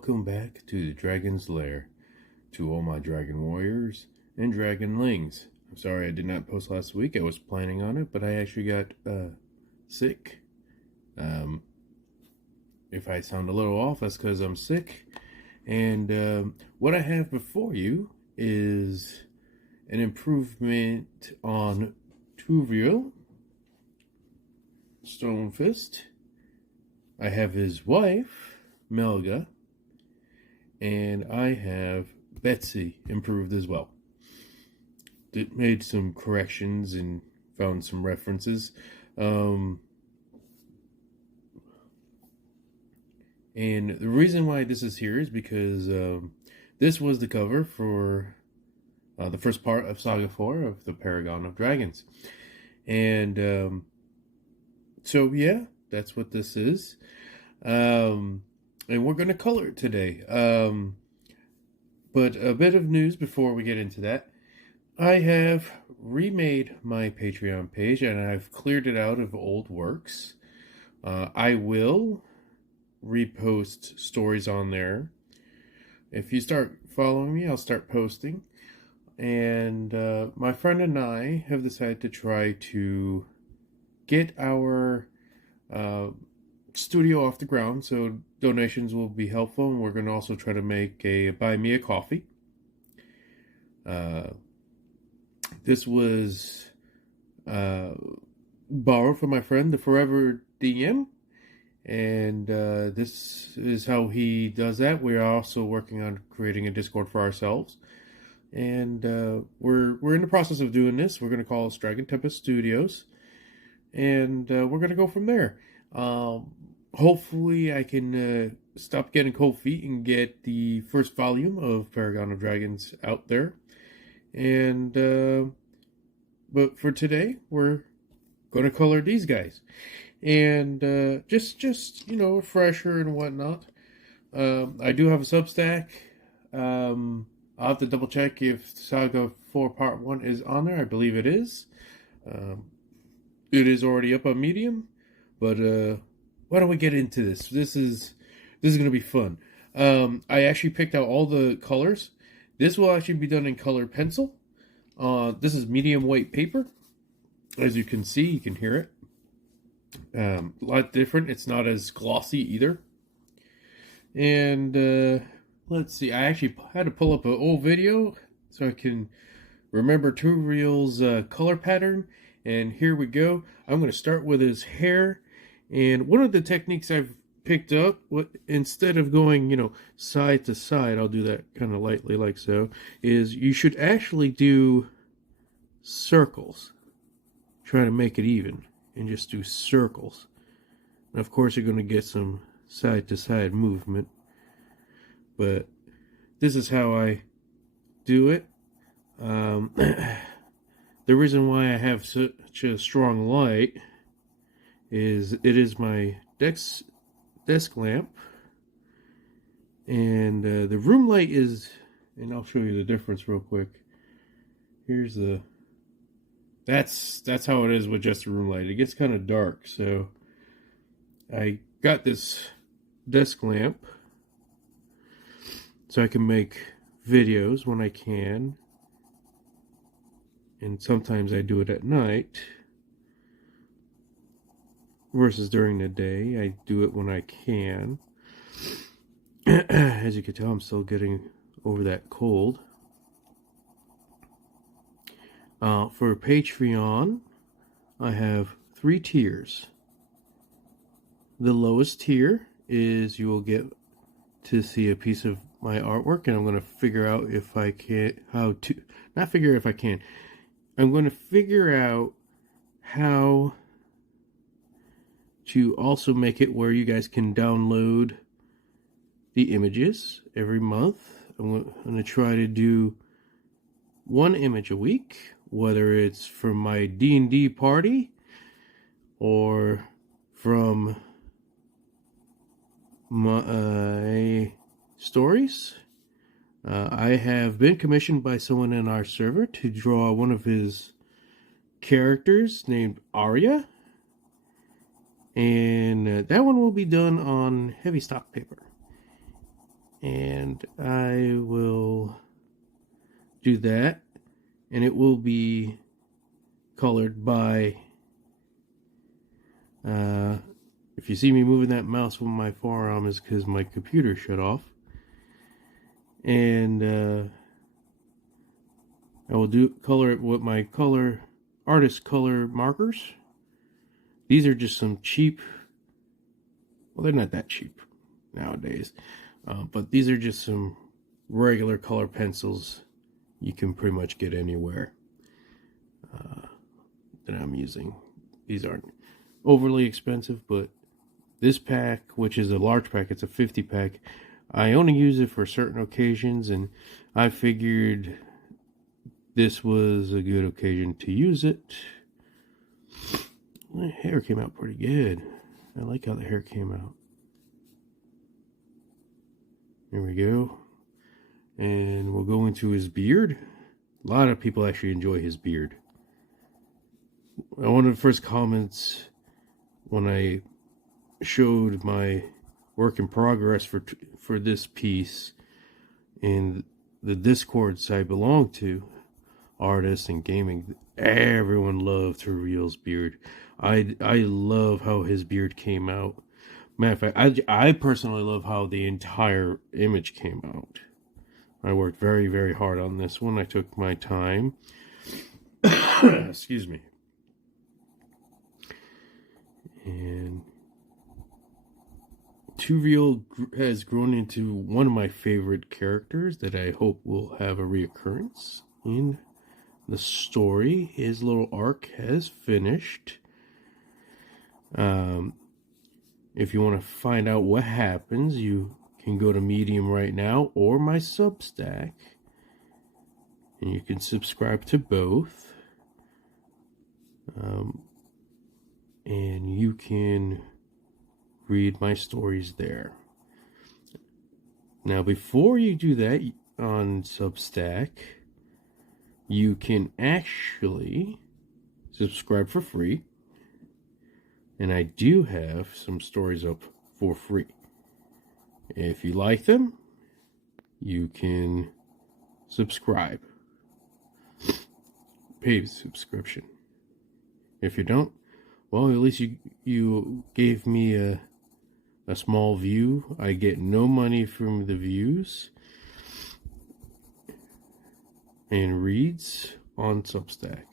welcome back to the Dragon's Lair, to all my Dragon Warriors and Dragonlings. I'm sorry I did not post last week. I was planning on it, but I actually got sick. If I sound a little off, that's because I'm sick. And what I have before you is an improvement on Tuvriel, Stonfist. I have his wife, Melga, and I have Betsy improved as well. It made some corrections and found some references. And the reason why this is here is because this was the cover for the first part of Saga 4 of the Paragon of Dragons. And so, yeah, that's what this is. And we're going to color it today. But a bit of news before we get into that. I have remade my Patreon page and I've cleared it out of old works. I will repost stories on there. If you start following me, I'll start posting. And my friend and I have decided to try to get our studio off the ground, so donations will be helpful, and we're going to also try to make a buy me a coffee. This was borrowed from my friend, the Forever DM, and this is how he does that. We are also working on creating a Discord for ourselves, and we're in the process of doing this. We're going to call us Dragon Tempest Studios, and we're going to go from there. Hopefully I can stop getting cold feet and get the first volume of Paragon of Dragons out there. And but for today, we're going to color these guys. And just a refresher and whatnot. I do have a substack. I'll have to double check if Saga 4 Part 1 is on there. I believe it is. It is already up on Medium. But why don't we get into this? This is going to be fun. I actually picked out all the colors. This will actually be done in colored pencil. This is medium weight paper. As you can see, you can hear it. A lot different. It's not as glossy either. And let's see. I actually had to pull up an old video so I can remember Tuvriel's color pattern. And here we go. I'm going to start with his hair. And one of the techniques I've picked up, instead of going, side to side, I'll do that kind of lightly like so, is you should actually do circles. Try to make it even and just do circles. And of course, you're going to get some side to side movement. But this is how I do it. The reason why I have such a strong light is it is my desk lamp, and the room light is, and I'll show you the difference real quick. Here's that's how it is with just the room light. It gets kind of dark, so I got this desk lamp so I can make videos when I can, and sometimes I do it at night versus during the day. I do it when I can. As you can tell, I'm still getting over that cold. For Patreon, I have 3 tiers. The lowest tier is you will get to see a piece of my artwork, and I'm going to figure out if I can, I'm going to figure out how to also make it where you guys can download the images every month. I'm going to try to do 1 image a week, whether it's from my D&D party or from my stories. I have been commissioned by someone in our server to draw one of his characters named Arya. And that one will be done on heavy stock paper. And I will do that, and it will be colored by, if you see me moving that mouse with my forearm, is because my computer shut off. And I will color it with my artist color markers. These are just some cheap, well, they're not that cheap nowadays, but these are just some regular color pencils you can pretty much get anywhere that I'm using. These aren't overly expensive, but this pack, which is a large pack, it's a 50 pack, I only use it for certain occasions, and I figured this was a good occasion to use it. My hair came out pretty good. I like how the hair came out. There we go. And we'll go into his beard. A lot of people actually enjoy his beard. One of the first comments when I showed my work in progress for this piece in the Discords I belong to, artists and gaming, everyone loved Reveal's beard. I love how his beard came out. Matter of fact, I personally love how the entire image came out. I worked very, very hard on this one. I took my time. Excuse me. And Reveal has grown into one of my favorite characters that I hope will have a reoccurrence in the story. His little arc has finished. If you want to find out what happens, you can go to Medium right now or my Substack, and you can subscribe to both. And you can read my stories there. Now, before you do that on Substack, you can actually subscribe for free. And I do have some stories up for free. If you like them, you can subscribe. Paid subscription. If you don't, well, at least you gave me a small view. I get no money from the views and reads on Substack.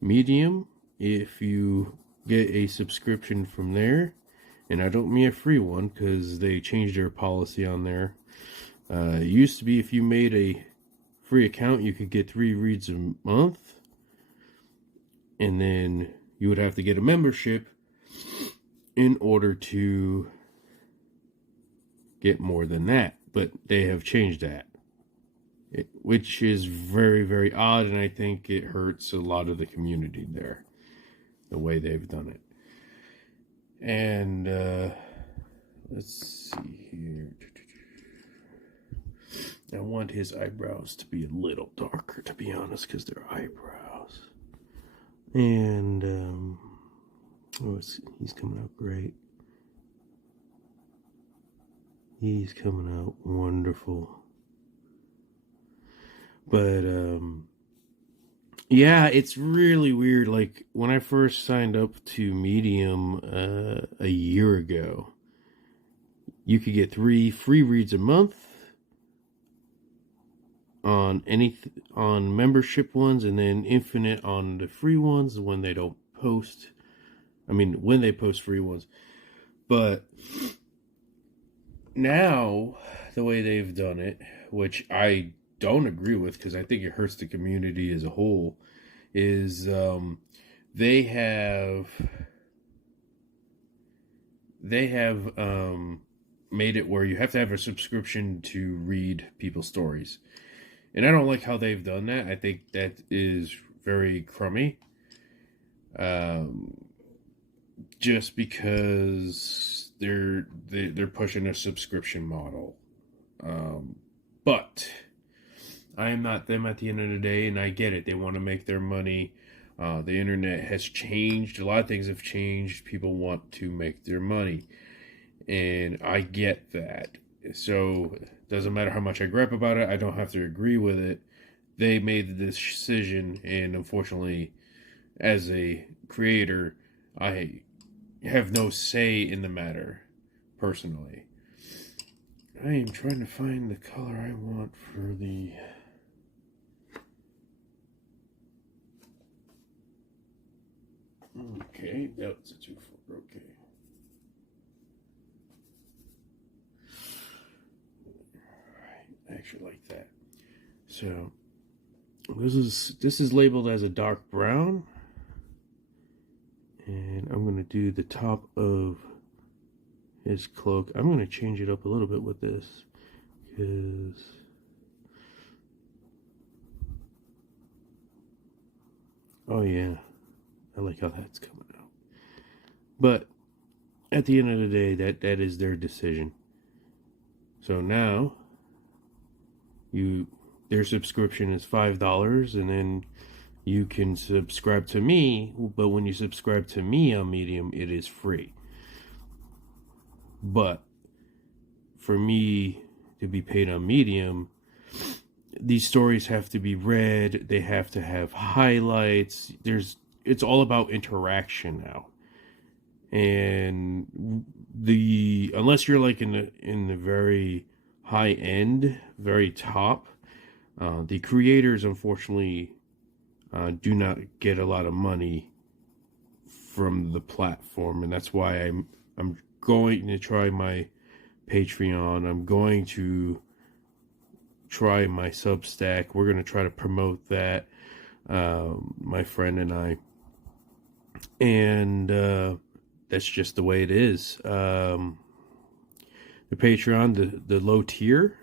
Medium, if you get a subscription from there, and I don't mean a free one because they changed their policy on there. It used to be if you made a free account, you could get 3 reads a month, and then you would have to get a membership in order to get more than that. But they have changed that, which is very, very odd, and I think it hurts a lot of the community there, the way they've done it. And let's see here. I want his eyebrows to be a little darker, to be honest, because they're eyebrows. And he's coming out great. He's coming out wonderful. But yeah, it's really weird. Like, when I first signed up to Medium a year ago, you could get 3 free reads a month on on membership ones, and then infinite on the free ones when they don't post. I mean, when they post free ones. But now, the way they've done it, which I don't agree with because I think it hurts the community as a whole, is they have made it where you have to have a subscription to read people's stories. And I don't like how they've done that. I think that is very crummy. Just because they're pushing a subscription model. But I am not them at the end of the day, and I get it. They want to make their money. The internet has changed. A lot of things have changed. People want to make their money. And I get that. So it doesn't matter how much I gripe about it, I don't have to agree with it. They made the decision, and unfortunately, as a creator, I have no say in the matter, personally. I am trying to find the color I want for the... Okay, that's a 2-4, okay. I actually like that. So, this is labeled as a dark brown. And I'm going to do the top of his cloak. I'm going to change it up a little bit with this, because oh yeah, I like how that's coming out. But at the end of the day, that is their decision. So now their subscription is $5, and then you can subscribe to me, but when you subscribe to me on Medium, it is free. But for me to be paid on Medium, these stories have to be read, they have to have highlights. It's all about interaction now. And unless you're like in the very high end, very top, the creators unfortunately do not get a lot of money from the platform, and that's why I'm going to try my Patreon. I'm going to try my Substack. We're going to try to promote that, my friend and I, and that's just the way it is. The Patreon, the low tier,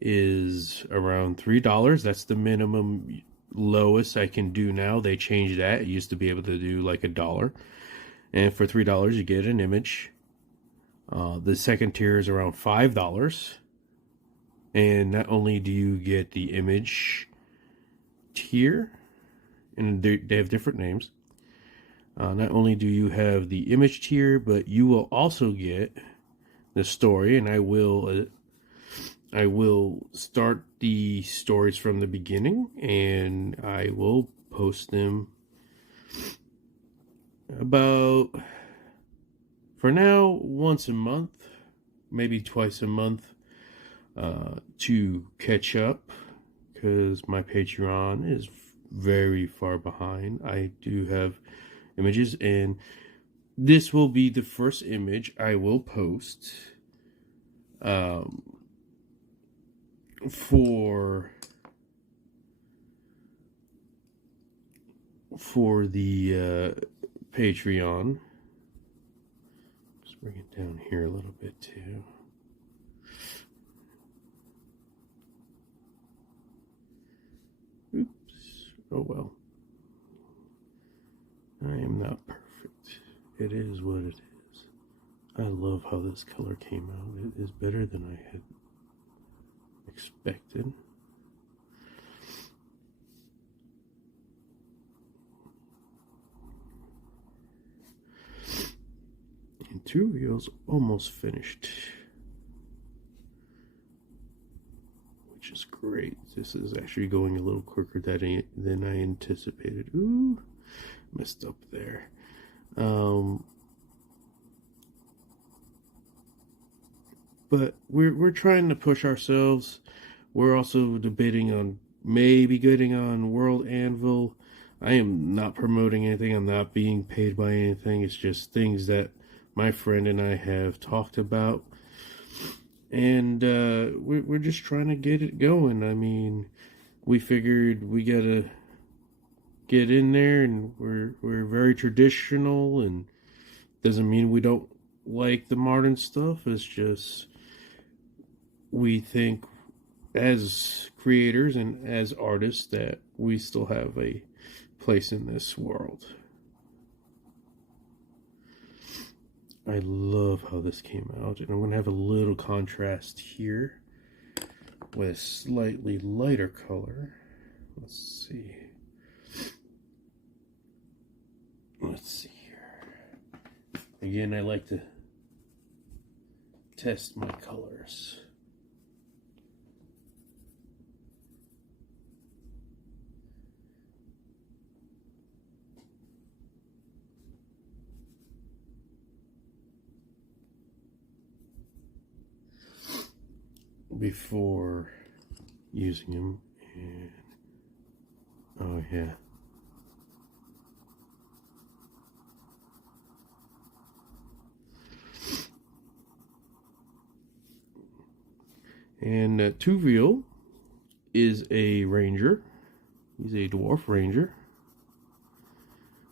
is around $3. That's the minimum lowest I can do now. They changed that. It used to be able to do like $1, and for $3 you get an image. The second tier is around $5, and not only do you get the image tier, and they have different names. Not only do you have the image tier, but you will also get the story, and I will start the stories from the beginning, and I will post them about, for now, once a month, maybe twice a month, to catch up, because my Patreon is very far behind. I do have images, and this will be the first image I will post for the Patreon. Just bring it down here a little bit too. Oops. Oh well. I am not perfect. It is what it is. I love how this color came out. It is better than I had expected. And 2 reels almost finished, which is great. This is actually going a little quicker than I anticipated. Ooh, messed up there. But we're trying to push ourselves. We're also debating on maybe getting on World Anvil. I am not promoting anything. I'm not being paid by anything. It's just things that my friend and I have talked about. And we're just trying to get it going. I mean, we figured we gotta get in there, and we're very traditional, and doesn't mean we don't like the modern stuff. It's just we think as creators and as artists that we still have a place in this world. I love how this came out, and I'm going to have a little contrast here with a slightly lighter color. Let's see here. Again, I like to test my colors. Before using them, and oh yeah, and Tuviel is a ranger. He's a dwarf ranger.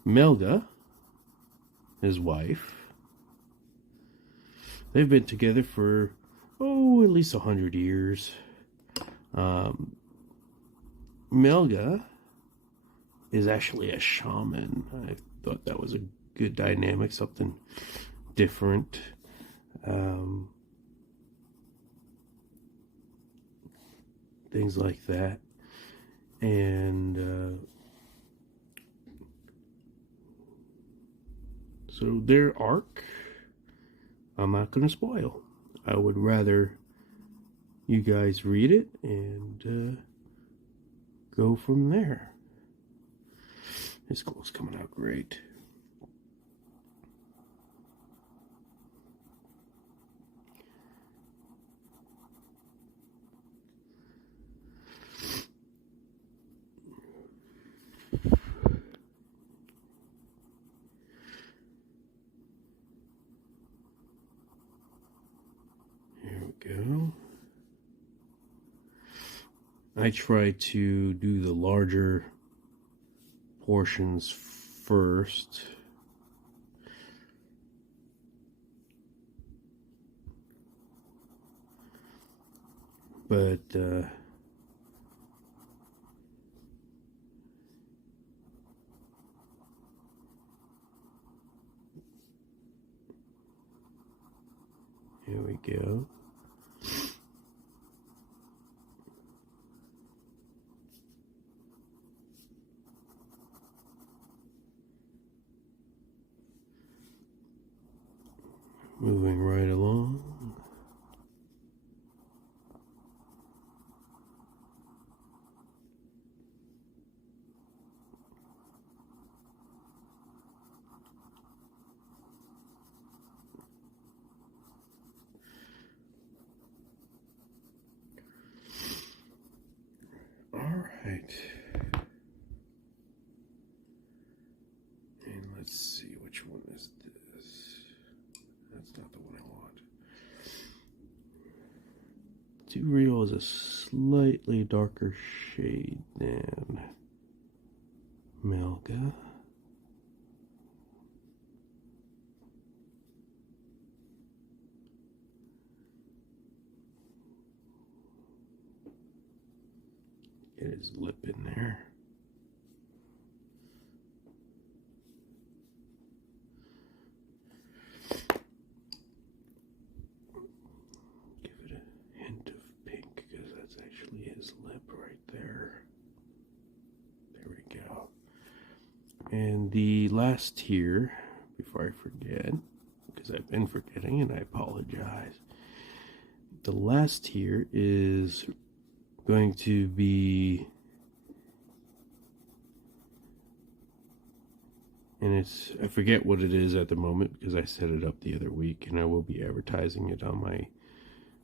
Melga, his wife. They've been together for at least 100 years. Melga is actually a shaman. I thought that was a good dynamic, something different. Things like that. And so their arc, I'm not going to spoil. I would rather you guys read it and go from there. This clothes coming out great. Go. I try to do the larger portions first. But here we go. Moving right along. All right. And let's see, which one is this? That's not the one I want. Tuviel is a slightly darker shade than Melga. Get his lip in there. Give it a hint of pink because that's actually his lip right there. There we go. And the last tier, before I forget, because I've been forgetting and I apologize. The last tier is going to be, and it's, I forget what it is at the moment because I set it up the other week, and I will be advertising it on my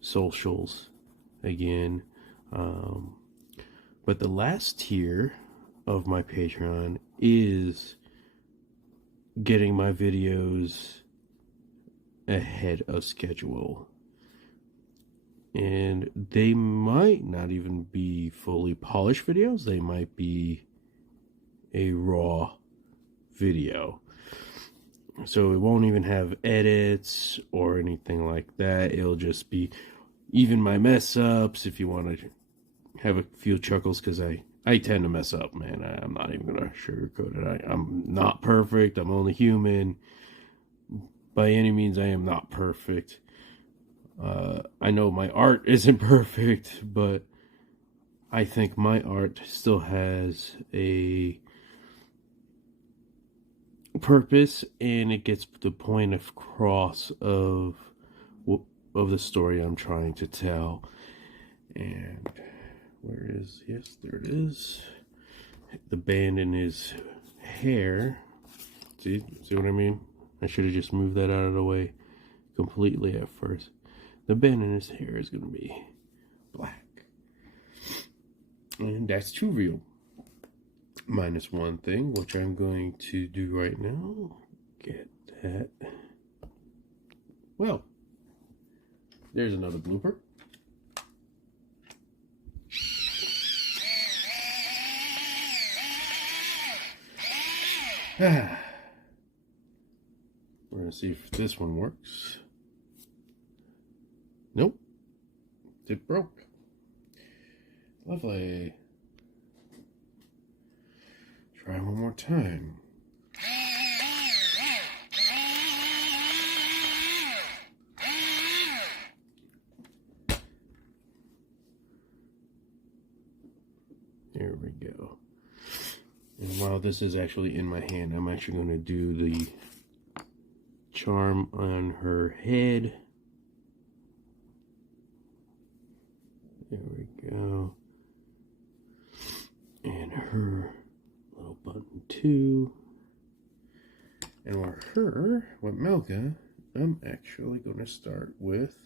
socials again. But the last tier of my Patreon is getting my videos ahead of schedule. And they might not even be fully polished videos. They might be a raw video. So it won't even have edits or anything like that. It'll just be even my mess ups if you want to have a few chuckles, because I tend to mess up, man. I'm not even going to sugarcoat it. I'm not perfect. I'm only human. By any means, I am not perfect. I know my art isn't perfect, but I think my art still has a purpose, and it gets the point across of of the story I'm trying to tell. And yes, there it is. The band in his hair. See what I mean? I should have just moved that out of the way completely at first. The band in his hair is going to be black. And that's too real. Minus one thing, which I'm going to do right now. Get that. Well, there's another blooper. We're going to see if this one works. Nope. It broke. Lovely. Try one more time. There we go. And while this is actually in my hand, I'm actually going to do the charm on her head. There we go. And her little button too. And with Melga, I'm actually going to start with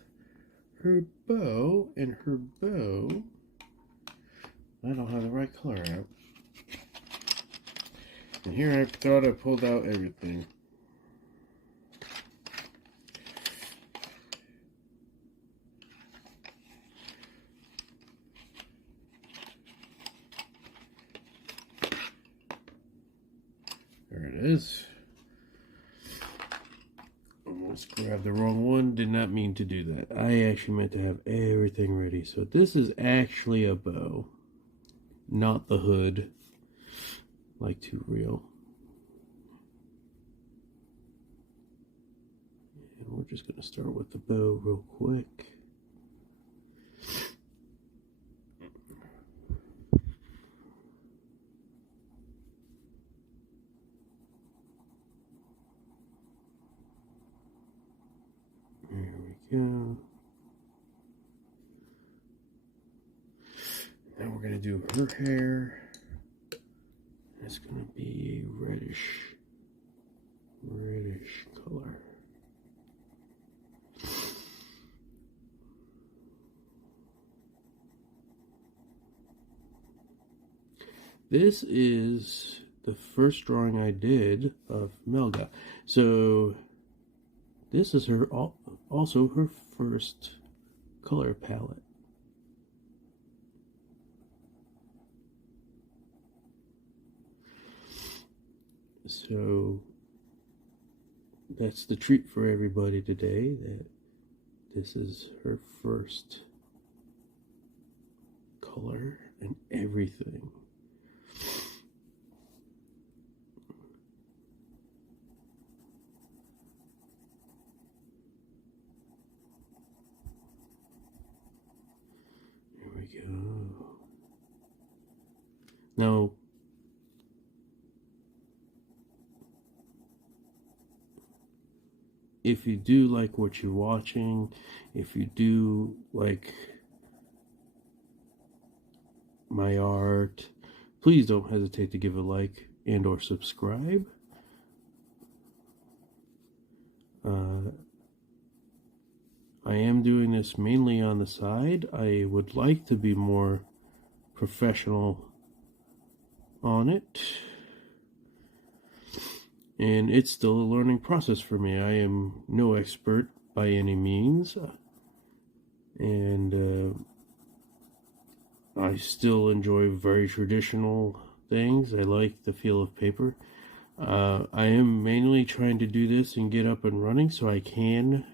her bow. And her bow, I don't have the right color out. And here I thought I pulled out everything. There it is. Almost grabbed the wrong one. Did not mean to do that. I actually meant to have everything ready. So this is actually a bow, not the hood, like too real. And we're just going to start with the bow real quick. There we go. Now we're going to do her hair. It's going to be a reddish color. This is the first drawing I did of Melga. So this is also her first color palette. So that's the treat for everybody today, that this is her first color and everything. Here we go. Now, if you do like what you're watching, if you do like my art, please don't hesitate to give a like and or subscribe. I am doing this mainly on the side. I would like to be more professional on it. And it's still a learning process for me. I am no expert by any means. And I still enjoy very traditional things. I like the feel of paper. I am mainly trying to do this and get up and running so I can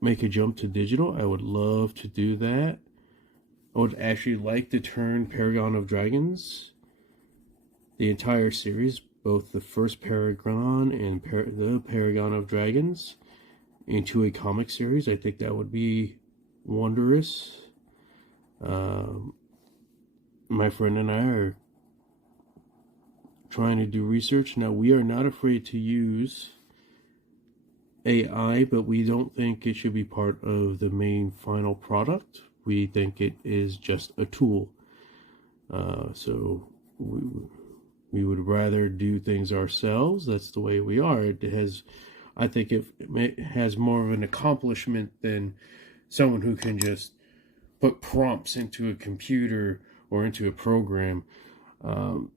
make a jump to digital. I would love to do that. I would actually like to turn Paragon of Dragons, the entire series, both the first Paragon and the Paragon of Dragons, into a comic series. I think that would be wondrous. My friend and I are trying to do research. Now, we are not afraid to use AI, but we don't think it should be part of the main final product. We think it is just a tool. So we would rather do things ourselves. That's the way we are. I think it has more of an accomplishment than someone who can just put prompts into a computer or into a program.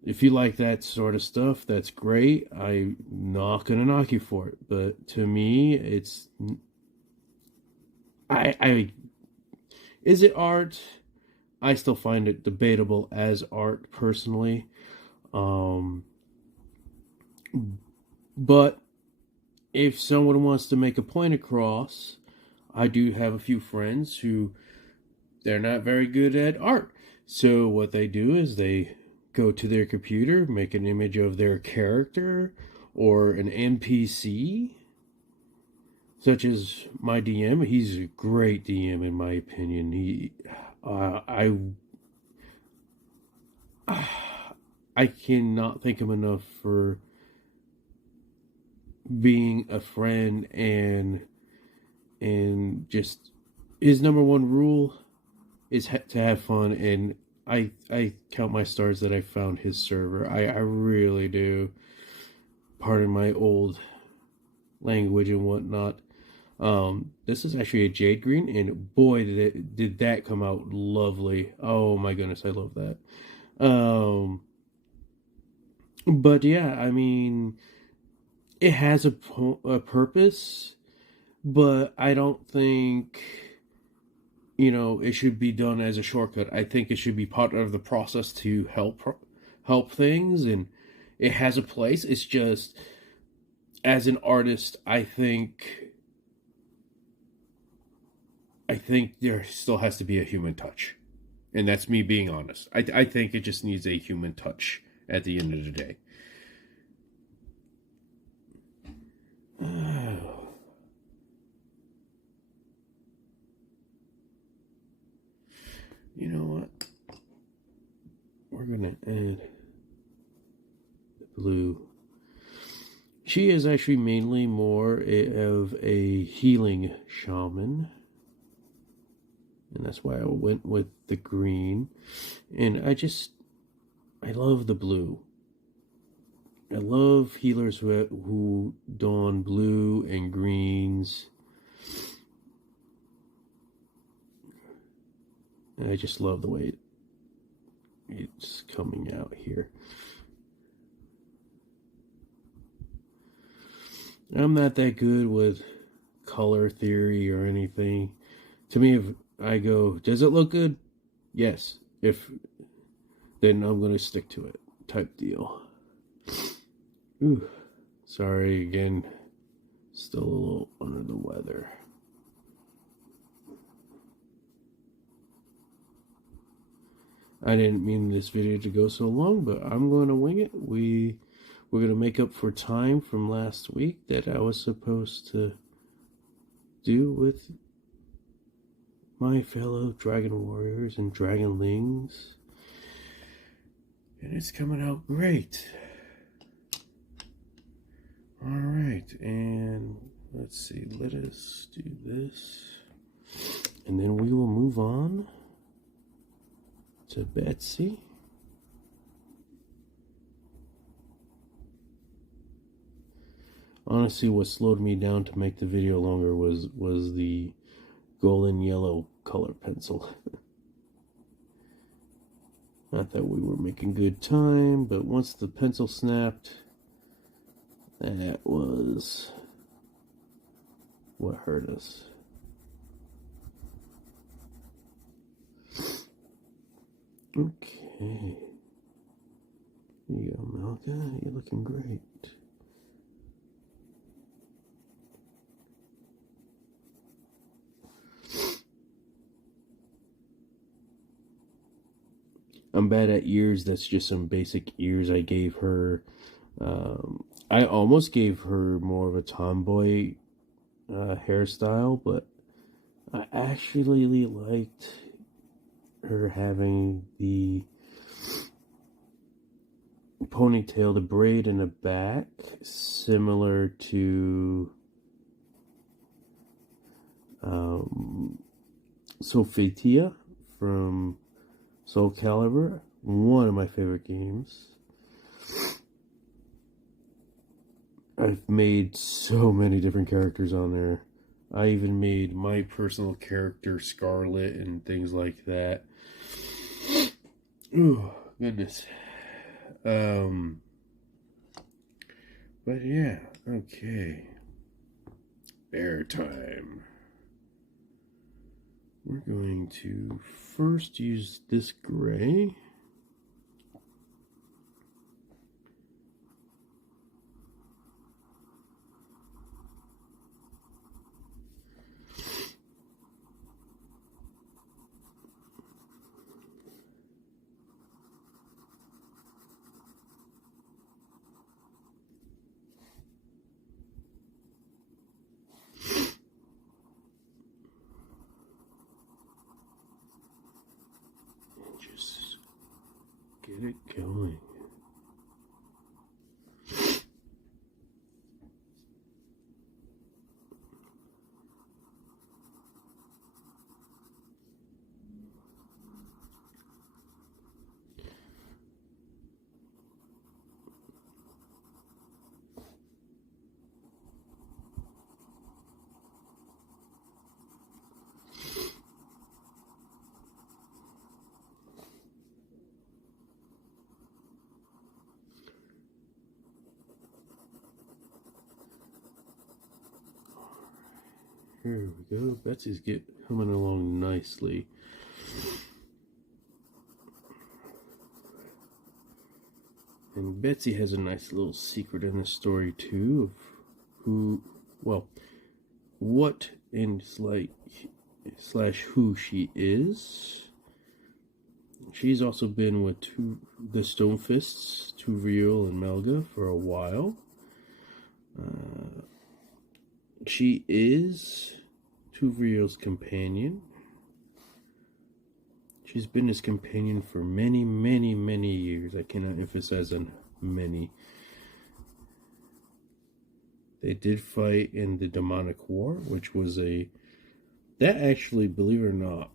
If you like that sort of stuff, that's great. I'm not gonna knock you for it, but to me, I is it art? I still find it debatable as art personally. Um, but if someone wants to make a point across, I do have a few friends who they're not very good at art. So what they do is they go to their computer, make an image of their character or an NPC, such as my DM. He's a great DM in my opinion. I cannot thank him enough for being a friend and just his number one rule is to have fun, and I count my stars that I found his server. I really do. Pardon my old language and whatnot. This is actually a jade green, and boy did that come out lovely. Oh my goodness, I love that. But yeah, I mean, it has a purpose, but I don't think it should be done as a shortcut. I think it should be part of the process to help things, and it has a place. It's just, as an artist, I think there still has to be a human touch, and that's me being honest. I think it just needs a human touch at the end of the day. You know what? We're gonna add the blue. She is actually mainly more of a healing shaman, and that's why I went with the green. And I love the blue. I love healers who don blue and greens. And I just love the way it's coming out here. I'm not that good with color theory or anything. To me, if I go, does it look good? Yes. If, then I'm going to stick to it type deal. Ooh, sorry again. Still a little under the weather. I didn't mean this video to go so long, but I'm going to wing it. We're going to make up for time from last week that I was supposed to do with my fellow dragon warriors and dragonlings. And it's coming out great. Alright, and let's see, let us do this. And then we will move on to Betsy. Honestly, what slowed me down to make the video longer was the golden yellow color pencil. Not that we were making good time, but once the pencil snapped, that was what hurt us. Okay. Here you go, Malka. You're looking great. I'm bad at ears. That's just some basic ears I gave her. I almost gave her more of a tomboy hairstyle, but I actually liked her having the ponytail, the braid in the back, similar to Sophitia from Soul Calibur, one of my favorite games. I've made so many different characters on there. I even made my personal character Scarlet and things like that. Oh, goodness. But yeah, okay. Bear time. We're going to first use this gray. Just get it going. Here we go. Betsy's coming along nicely. And Betsy has a nice little secret in the story too of what and slash who she is. She's also been with the Stonefists, Tuvriel and Melga, for a while. She is Tuvriel's companion. She's been his companion for many, many, many years. I cannot emphasize on many. They did fight in the Demonic War, which was that actually, believe it or not,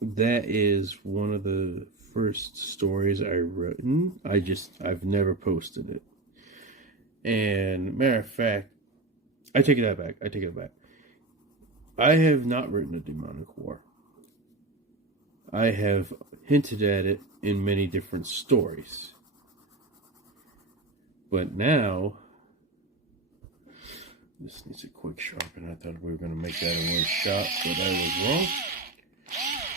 that is one of the first stories I've written. I've never posted it. And matter of fact, I take it back. I have not written a Demonic War. I have hinted at it in many different stories. But now, this needs a quick sharpen. I thought we were going to make that in one shot, but I was wrong.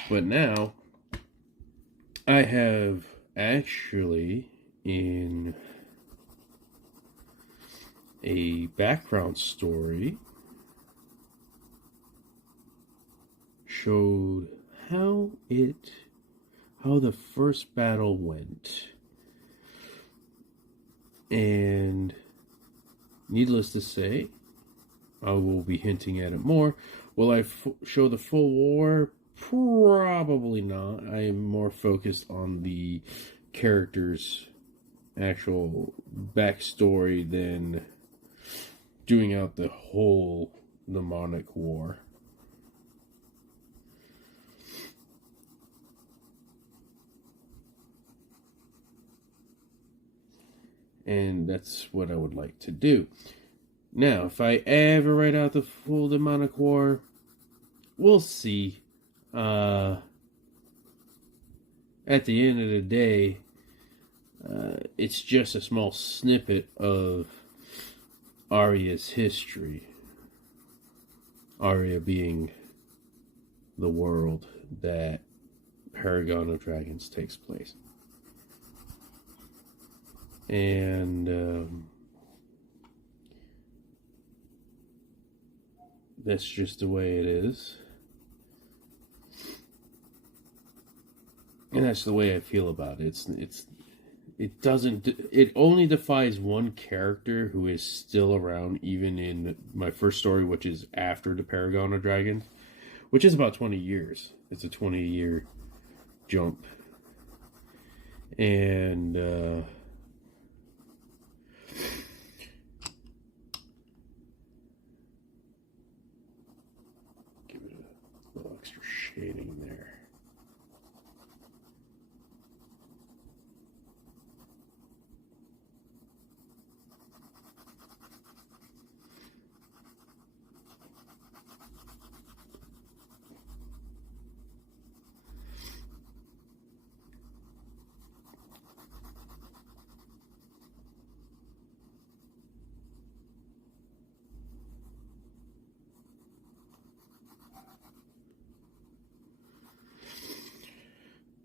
But now, I have actually, in a background story, showed how the first battle went. And needless to say, I will be hinting at it more. Will I show the full war? Probably not. I am more focused on the character's actual backstory than doing out the whole Demonic War. And that's what I would like to do. Now, if I ever write out the full Demonic War, we'll see. At the end of the day, it's just a small snippet of Arya's history. Arya being the world that Paragon of Dragons takes place. And that's just the way it is. And that's the way I feel about it. It only defies one character who is still around, even in my first story, which is after the Paragon of Dragons, which is about 20 years. It's a 20-year jump. And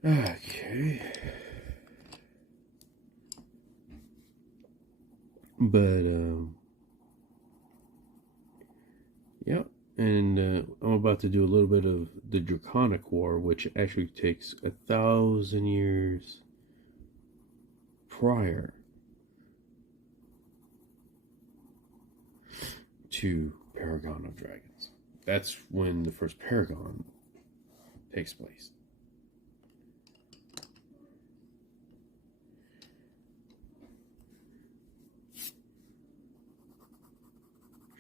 Okay. But, yeah. And I'm about to do a little bit of the Draconic War, which actually takes 1,000 years prior to Paragon of Dragons. That's when the first Paragon takes place.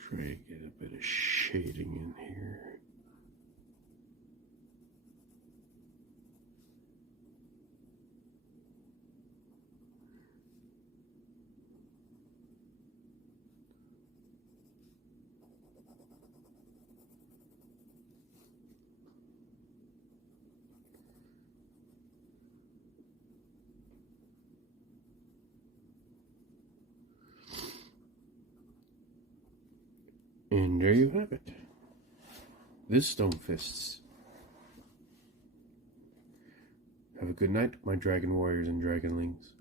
Try to get a bit of shading in here. And there you have it. This Stonefists. Have a good night, my dragon warriors and dragonlings.